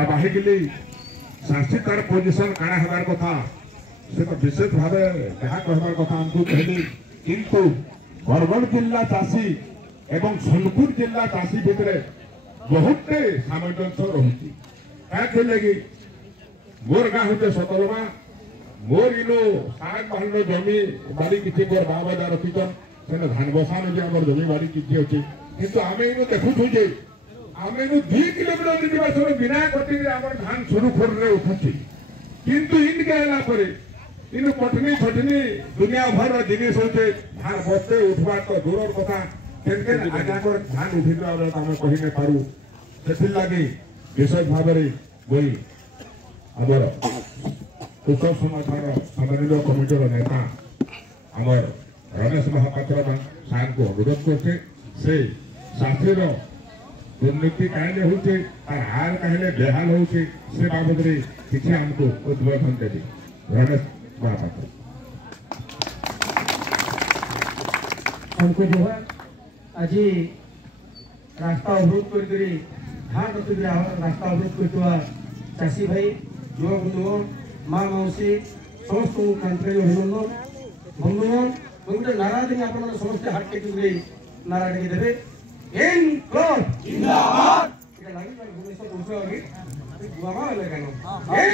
ଧାରାବାହିକ शासी तार पोजिशन काना हबार कथा से तो विशेष भाव जहाँ कहबार कथा आमको कहली किंतु बरगढ़ जिला चाषी एवं सोनपुर जिला चाषी भितर बहुत सामंजस्य रही क्या मोर गाँ हूँ सतलमा मोर इनो साग बाहर जमी बाड़ी किसी मोर बाँ बाजा रखीचन से धान बसान भी आम जमी बाड़ी किसी अच्छे कितु आम इन देखुचे आम 2 किलोमीटर निर्वाचन बिना कटी धान सुरुखुर में उठुची किंतु इन कहला इन कटनी छटनी दुनिया भर जिनिस होचे धान बस्ते उठवा तो दूर कथा आजा धान उठी आम कही न पारू से लगी विशेष भाव में वही आमर कृषक समाधान समन्वय कमिटर नेता आमर रमेश महापात्र साहब को अनुरोध करते से साथीर दुर्नीति कहले होचे और हार कहले बेहाल होचे से बाबद रे किछि हमको उद्बोधन देबी रमेश महापात्र हमको जो है आज रास्ता अवरोध करी धान रखी रास्ता अवरोध करवा चाषी भाई युवा बंधुगण माँ मौसी समस्त आंतरिक अभिनंदन बंधुगण गोटे नारा दिन आप समस्ते हाथ टेक नारा टेक देवे इनक्लाब जिंदाबाद এটা লাগি মানে ভুবনেশ্বর পৌঁছে আগে গুয়ামা হলে কেন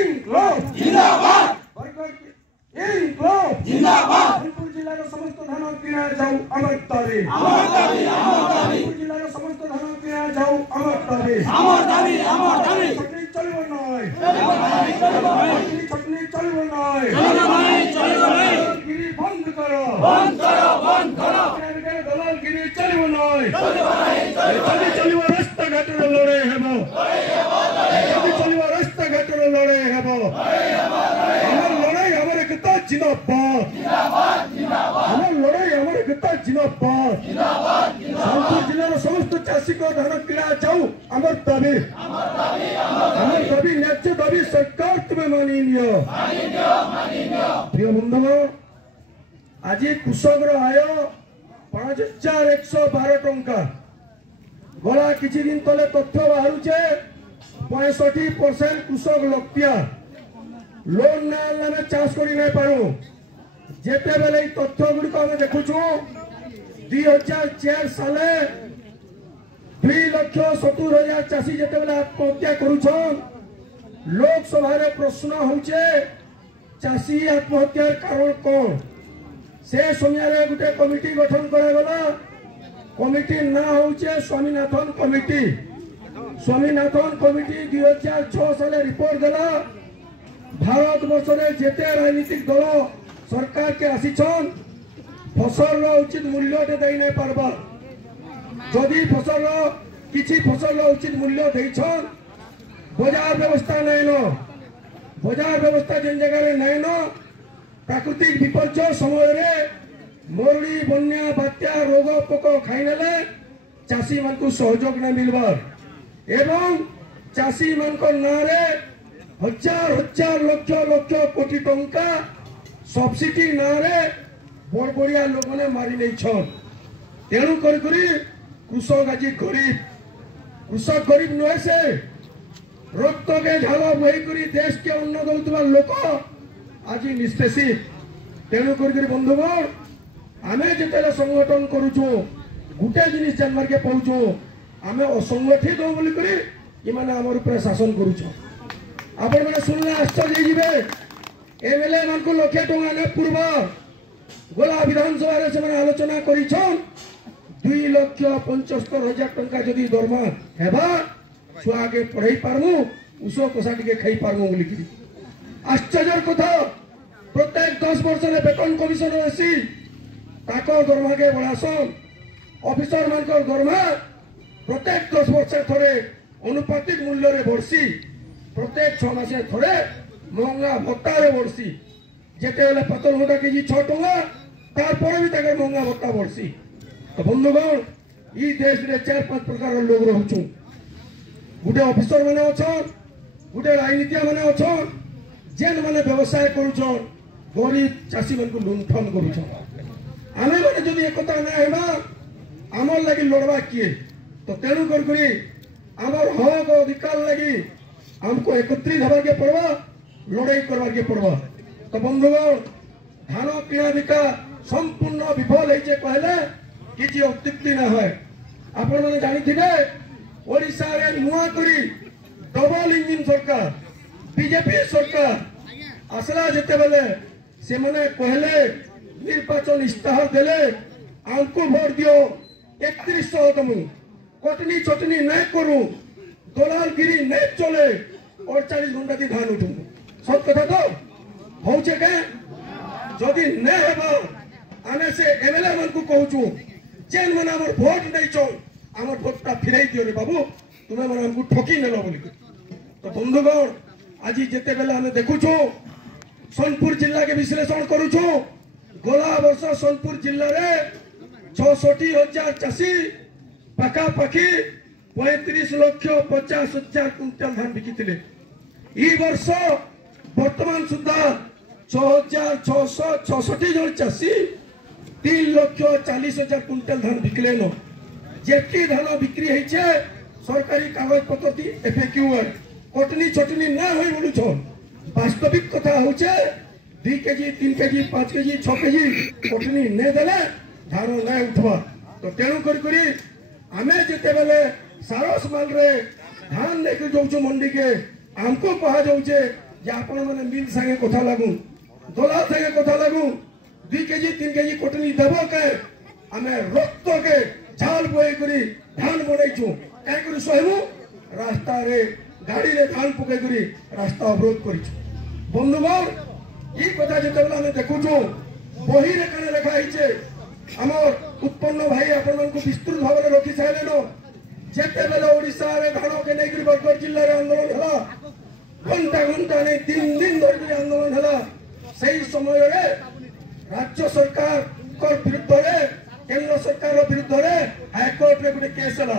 ইনক্লাব জিন্দাবাদ বরকত ইনক্লাব জিন্দাবাদ সোনপুর জেলার সমস্ত ধান কিনা যাও আমার দাবি সোনপুর জেলার সমস্ত ধান কিনা যাও আমার দাবি চটনি চলবে নয় চটনি চলবে নয় দলালগিরি বন্ধ করো দলালগিরি চলবে নয় চলিব রাস্তা ঘাটের লড়াই হেব চলিব রাস্তা ঘাটের লড়াই হেব আমার লড়াই আমার একতা জিন্দাবাদ আমার লড়াই আমার একতা জিন্দাবাদ সোনপুর জেলার সমস্ত চাষীকে ধান কিনা যাও আমার দাবি ন্যায্য দাবি সরকার তুমি মানি নিও প্রিয় বন্ধুগণ আজ কৃষকর আয় 5112 टंका गला किछि दिन तले तथ्य बाहरुचे 65% कृषक लक्ष्य लोन ना लेने चाष करि नै पारू जेते बेले तथ्य गुडी को हम देखुछु 2004 साले 2,70,000 चाषी जेते बेले आत्महत्या करूछन लोकसभा रे प्रश्न होचे चाषी आत्महत्यार कारण कोन से समय गोटे कमिटी गठन करागला कमिटी ना होचे स्वामीनाथन कमिटी 2006 साले रिपोर्ट देला भारत वर्ष रे जेते राजनीतिक दल सरकार के आसीछन फसल उचित मूल्य दे नै पारबा जदि फसल किछि फसल उचित मूल्य दैछन बाजार व्यवस्था नै न बाजार व्यवस्था जेन जगह रे नै न प्राकृतिक विपर्यय समय रे मरुड़ी बन्या बात्या रोग पोक खाइने चाषी मान को सहयोग न मिलबार एवं चाषी मान को नारे हजार हजार लक्ष लक्ष कोटी टंका सब्सिडी नारे बड़ बड़िया लोक ने मारी नहीं छन तेणु करी कृषक आज कृषक गरीब नुहे से रक्त के झाल बही करी देश के अन्न दौतुवा लोक आज निष्पेषित तेणु करी बंधुगण आमे जिते संगठन करूछु गुटे जिनिस जानवर के पाउछु आमे असंगठित हो बोली करी इमाने हमर ऊपर शासन करूछु आपण माने सुनले आश्चर्य जीवे एमएलए मान को लक्ष टंका ने पूर्व गोला विधानसभा रे से आलोचना करिछन 2,75,000 टंका जदी दरमा हेबा छुआ के पढ़ाई पारमु उसो कोसा के खाई पारमु बोली करी आश्चर्य कथा प्रत्येक 10 वर्ष रे वेतन कमिशन आसी ताको दरमा के बढ़ासन ऑफिसर मान को दरमा प्रत्येक 10 वर्ष थोड़े अनुपातिक मूल्य रे बढ़सी प्रत्येक 6 मास थोड़े महंगा भत्ता रे बढ़सी जेते बेले पतल होता केजी 6 टंका तार पर भी ताके महंगा भत्ता बढ़सी तो बंधुगण ई देश रे 4-5 प्रकार लोग रहउछु गुटे ऑफिसर माने अछन गुटे राजनीतिया माने अछन जेन माने व्यवसाय करूछन गरीब चाषी मान को लुंठन करूछन आमे माने जदी एकता ना हेबा आमर लागि लड़वा किए तो तेणु करी आमर हक अधिकार लगी हमको एकत्रित होबार के पड़वा, लड़ाई करवार के पड़वा। तो बंधुगण धान किणा बिका संपूर्ण विफल होइछे कहले किछि अत्युक्ति ना होय। आपण माने जानिथिबे ओडिसा रे नुआ करी डबल इंजिन सरकार बीजेपी सरकार आसला जेते बेले से माने कहले निर्वाचन इस्ताहार देले आमको भोट दियो 3100 दमु कटनी चटनी नहीं करू दलालगिरी नहीं चले 48 घंटा की धान उठू सब कथा तो होचे के जदि नहीं हेबा आने से एमएलए मन को कहूचू जेन मन हमर वोट नहीं छो हमर वोटटा फिराई दियो रे बाबू तुमे मन हमको ठकी नेलो बोली। तो बंधुगण आज जेते बेले हमें देखुछो सोनपुर जिला के विश्लेषण करूछो गला वर्ष सोनपुर जिल्ला रे 66,000 चाषी पाखापाखि 35,50,000 क्विंटाल धान बिकिथिले। ई वर्ष वर्तमान सुधा 6,666 जन चाषी 3,40,000 क्विंटाल धान बिकलेन। जेती धान बिक्री होइछे सरकारी कागज पत्र थी एफएक्यू कटनी चटनी ना होई बोलुछ। वास्तविक कथा होचे 2 KG 3 KG 5 KG 6 KG Katni ने देले धान ना उठवा। तो तेणु करी आमे जेते बेले सारस माल रे धान लेके जाऊँ मंडी के हमको कहा जाऊे जे आपण माने मिल संगे कथा लागू दलाल संगे कथा लागू 2 केजी 3 केजी कटनी देबो के आमे रक्त के झाल बोई करी धान बनैछु काय करी सहमु रास्ता रे गाड़ी रे धान पके करी रास्ता अवरोध करिछु। बंधुगण ई कथा जेते बेले हमें देखुछु बही रे कने लिखा हिचे हमर उत्पन्न भाई आपण मन को विस्तृत भाव में रखी साइलेनो जेते बेले ओडिसा रे धान के नै बरगढ़ जिल्ला रे आंदोलन हला घंटा घंटा नहीं 3 दिन धरि आंदोलन हला सही समय रे राज्य सरकार को विरुद्ध रे केंद्र सरकार विरुद्ध रे हाईकोर्ट रे गुटे केस हला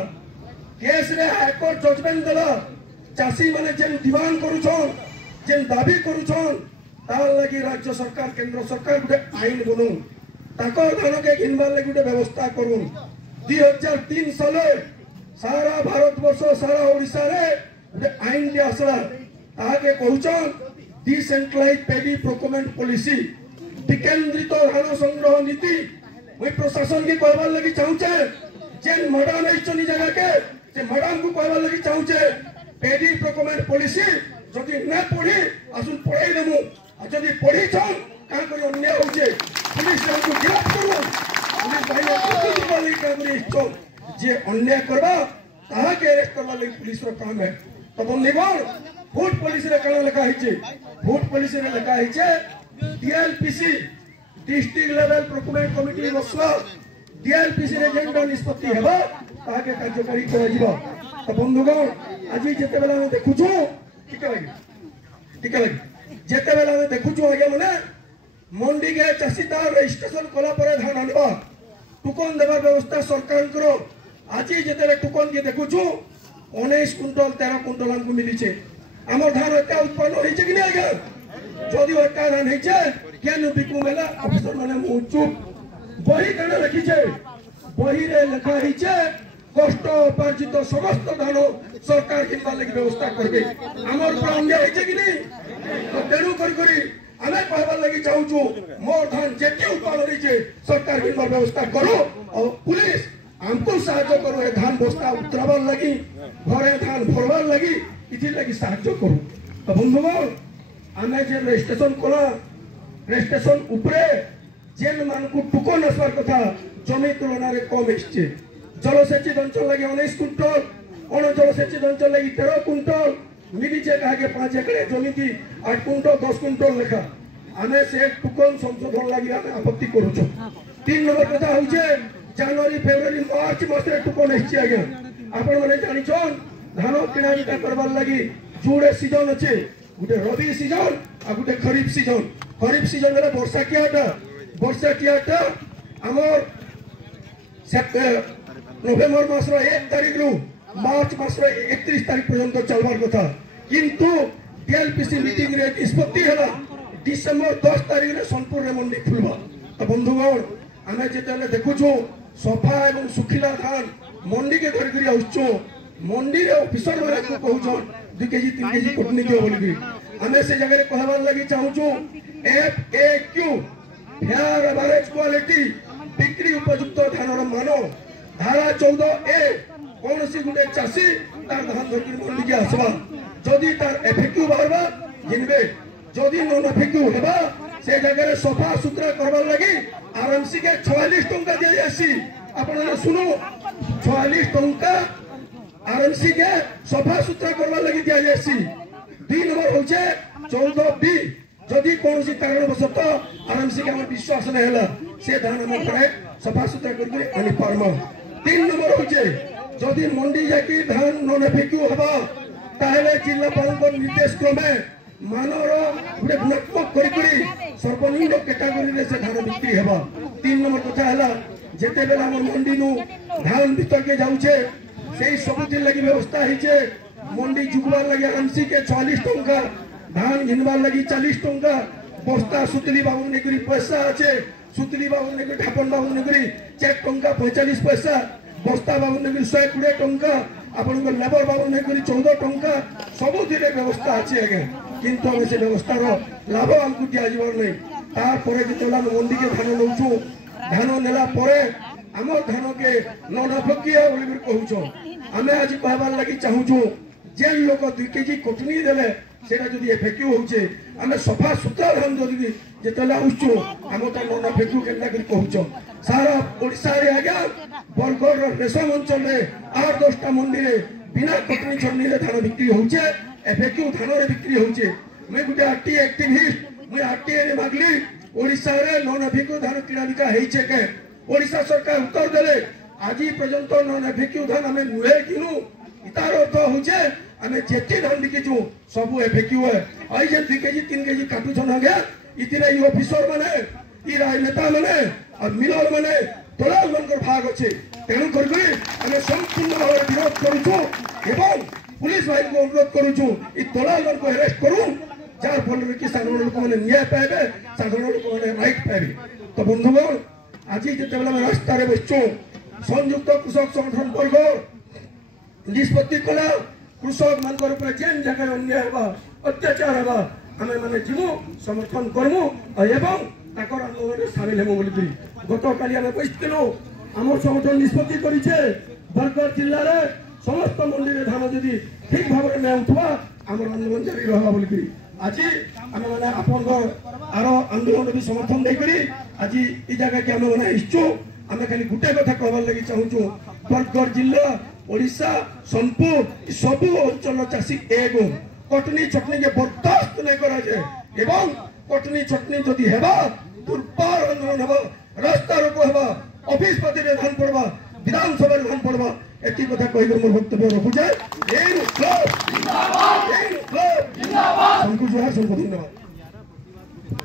केस रे हाईकोर्ट जजमेंट दला चासी माने जेन डिमांड करूछन जेन दाबी करूछन तार लागि राज्य सरकार केंद्र सरकार गुटे आईन बनू ताको धान के घिनबार लागि गुटे व्यवस्था करूं। 2003 साले सारा भारत वर्ष सारा ओडिसा रे गुटे आईन दे आसला ताके कहूछन डिसेंट्रलाइज पेडी प्रोक्योरमेंट पॉलिसी विकेंद्रित धान संग्रह नीति। वही प्रशासन की कहबार लागि चाहूचे जेन मैडम आइछनी जगह के जे मैडम को कहबार लागि चाहूचे पेडी प्रोक्योरमेंट पॉलिसी जदि न पढ़ी आसुन पढ़ाई देमु आ जदि पढ़ी छन का करी अन्याय होचे पुलिस को गिरफ्त करू पुलिस भाई को लागि का करी इच्छो जे अन्याय करबा ताहा के अरेस्ट करबा लागि पुलिस रो काम है। तो बंधुगण फूड पुलिस रे कण लिखा हिचे फूड पुलिस रे लिखा हिचे डीएलपीसी डिस्ट्रिक्ट लेवल प्रोक्योरमेंट कमिटी बसला डीएलपीसी रे जेंडा निष्पत्ति हेबा ताहा के कार्यकारी करा जिवो। तो बंधुगण आज जेते बेला हम देखुछु ठीक है जेते बेला हम देखुछु आगे माने मंडी के चाषी तार रजिस्ट्रेशन कला परे धान आनबा टुकन देबार व्यवस्था सरकार करो। आज जेते टुकन के देखुछु 19 कुंटल 13 कुंटल हमको मिलीचे हमर धान एटा उत्पन्न होइचे कि नै आगे जदि एटा धान होइचे केन बिकु मेला अफसर माने मु चुप बही कने लिखिचे बही रे लिखा हिचे कष्ट उपार्जित समस्त धान सरकार किनबा लागि व्यवस्था करबे हमर पर अन्याय होइचे कि नै। तो तेणु करी आमे कहबार लागि चाहूछु मोर धान जेते उत्पन्न होइचे सरकार किनबा व्यवस्था करो और पुलिस हमको सहायता करो ए धान बस्ता उतराबार लागि घरे धान भरबार लागि इथि लागि सहायता करू। तो बंधुगण आमे जे रजिस्ट्रेशन कला रजिस्ट्रेशन उपरे जेन मानकु टुकन आसबार कथा जमी तुलना रे कम एसचे जलसेचित अंचल लगे 19 कुंटल अण जलसेचित अंचल लगे 13 कुंटल मिलीचे कहा 5 एकड़ जमी थी 8 कुंटल 10 कुंटल लेखा आमे से टुकन संशोधन लगी आपत्ति करूछ। 3 नंबर कथा होचे जनवरी फेब्रुआरी मार्च मास रे टुकन एसची आगे आपण माने जानिछन धान किना बिका करबार लगी जोड़े सीजन अछि गुटे रबी सीजन आ गुटे खरीफ सीजन रे वर्षा कियाटा हमर नवेम्बर मास रो 1 तारिख रु मार्च मास रो 31 तारिख पर्यंत चलबार कथा किंतु डीएलपीसी मीटिंग रे निष्पत्ति हला डिसेंबर 10 तारिख रे सोनपुर रे मंडी खुलबा। तो बंधुगण आमे जेतेले देखुछु सफा एवं सुखिला धान मंडी के धरि करी आउछु मंडी रे ऑफिसर वाला को कहउछन 2 केजी 3 केजी कटनी दियो बोली हमें से जगह कहबार लगी चाहूछु FAQ फेयर एवरेज क्वालिटी बिक्री उपयुक्त धानर मान धारा 14A कौन सी गुटे चाषी तार धान धरकी मंडी के आसबा जदि तार FAQ बाहरबा जिनबे जदि नॉन FAQ हेबा से जगह सफा सुतरा करबार लगी आरएमसी के 44 टंका दिया जासी आपण सुनो 44 टंका आरएमसी के सफा सुतरा करबार लगी दिया जासी 2 नंबर होचे 14B जदि कौन सी कारणवशत आरएमसी के हमर विश्वास नहीं होला से धान हम करे सफा सुतरा करके आनी पारमा 3 नंबर होचे जदि मंडी जाकी धान नॉन FAQ हेबा ताहेले जिल्लापाल निर्देश क्रमे मानर गोटे गुणात्मक करी सर्वनिम्न कैटेगोरी रे से धान बिक्री हेबा 3 नंबर कथा हला जेते बेला हमर मंडी नु धान भीतर के जाउछे सेही सबुति लागि व्यवस्था हिचे मंडी जुगवार लागि आरएमसी के 40 टंका धान घिनवार लागि 40 टंका बस्ता सुतली बाबू नेगरी पैसा আছে सुतली बाबू नेगरी ठापन बाबू नेगरी 4 टंका 45 पैसा बस्ता बाबू नेगरी 120 टंका आपन को लेबर बाबू नेगरी 14 टंका सबुति रे व्यवस्था আছে आगे किंतु हम से व्यवस्था रो लाभ हमको दिया जीवन नहीं तार परे जेतला मंडी के धान लउछु धान नेला परे हमर धान के नॉन FAQ बोली कहउछो हमें आज कहबार लागि चाहूछु जे लोग 2 केजी कटनी देले सेटा जदी FAQ होउछे हमें सफा सुतरा धान जदी जेतला उछु हम त नॉन FAQ केना करी कहउछो सारा ओडिसा रे आगा बरगढ़ रेशम अंचल रे 8-10 टा मंडी रे बिना कटनी छन्नी रे धान बिक्री होउछे FAQ धान रे बिक्री होउछे मैं गुटे आरटी एक्टिविस्ट मैं आरटीए रे मागली ओडिसा रे नॉन FAQ धान किना बिका हेइछे के ओडिसा सरकार उत्तर देले आजी पर्यंत नॉन FAQ धान हमें नुहे किनु इतार अर्थ होउछे हमें जेती धान बिकिछु सब FAQ है आई जे 2 केजी 3 केजी काटु छन आगे इतिरे ई ऑफिसर माने ई राजनेता माने और मिलर माने दलाल मनकर भाग अछि तेनु करके हमें संपूर्ण भाव विरोध करूछु एवं पुलिस भाई को अनुरोध करूछु ई दलाल मन को अरेस्ट करू जार फल कि साधारण लोक माने न्याय पाइबे साधारण लोक माने राइट पाइबे तो बंधुगण आज जेते बेला रास्ता रे बच्चो संयुक्त कृषक संगठन वर्ग निष्पत्ति कला कृषक मानकर ऊपर जेन जगह अन्याय होबा अत्याचार होबा हमें माने जीवो समर्थन करमु एवं ताकर आंदोलन में शामिल हेमु बोली गत काली हमें बसितलो हमर संगठन निष्पत्ति करिछे बरगढ़ जिल्ला रे समस्त मंडी रे धान जदी ठीक भाव रे नै उठवा हमर आंदोलन जारी रहबा बोली आज हमें माने आपन आरो आंदोलन भी समर्थन दे करी आज ई जगह के हमें माने इच्छु हमें खाली गुटे कथा कहबार लागि चाहूछु बरगढ़ जिल्ला ओडिशा सोनपुर सबु अंचल चाषी एगो कटनी चटनी के बर्दाश्त नहीं करा जाए एवं कटनी चटनी जदि हेबा दुर्बार आंदोलन हेबा रास्ता रोको हेबा ऑफिस पति रे धान पड़बा विधानसभा रे धान पड़बा एती कथा कहि मोर वक्तव्य रखु जाए ए जिंदाबाद जिंदाबाद जिंदाबाद संकुल जोहार संकुल धन्यवाद।